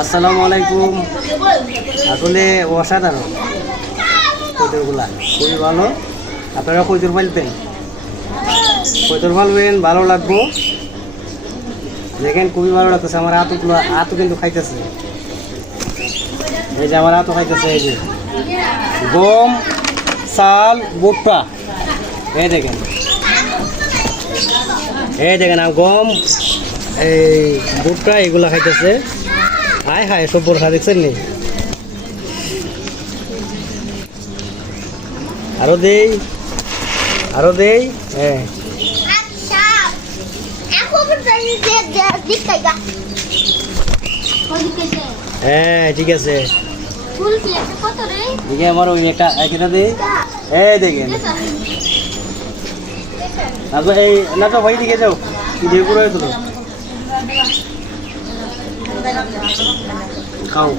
আসসালামু আলাইকুম। আসলে অসাধারণ কৈতরগুলা, খুবই ভালো। আপনারা কৈতর পালতেন, কৈতর পালবেন, ভালো লাগবো। দেখেন খুবই ভালো লাগতেছে। আমার আতু কিন্তু খাইতেছে। এই যে আমার আতু খাইতেছে। এই যে গম, চাল, ভুট্টা। এই দেখেন, গম, এই ভুট্টা, এগুলা খাইতেছে। হায় হায়, সব বড় দেখছেন নি? আরো দেই। হ্যাঁ, হ্যাঁ, ঠিক আছে। দেখে আমার ওই একটা দিই। এই দেখেন, এই না তো ভাই, দিকে যাও, যেগুলো তো খাও।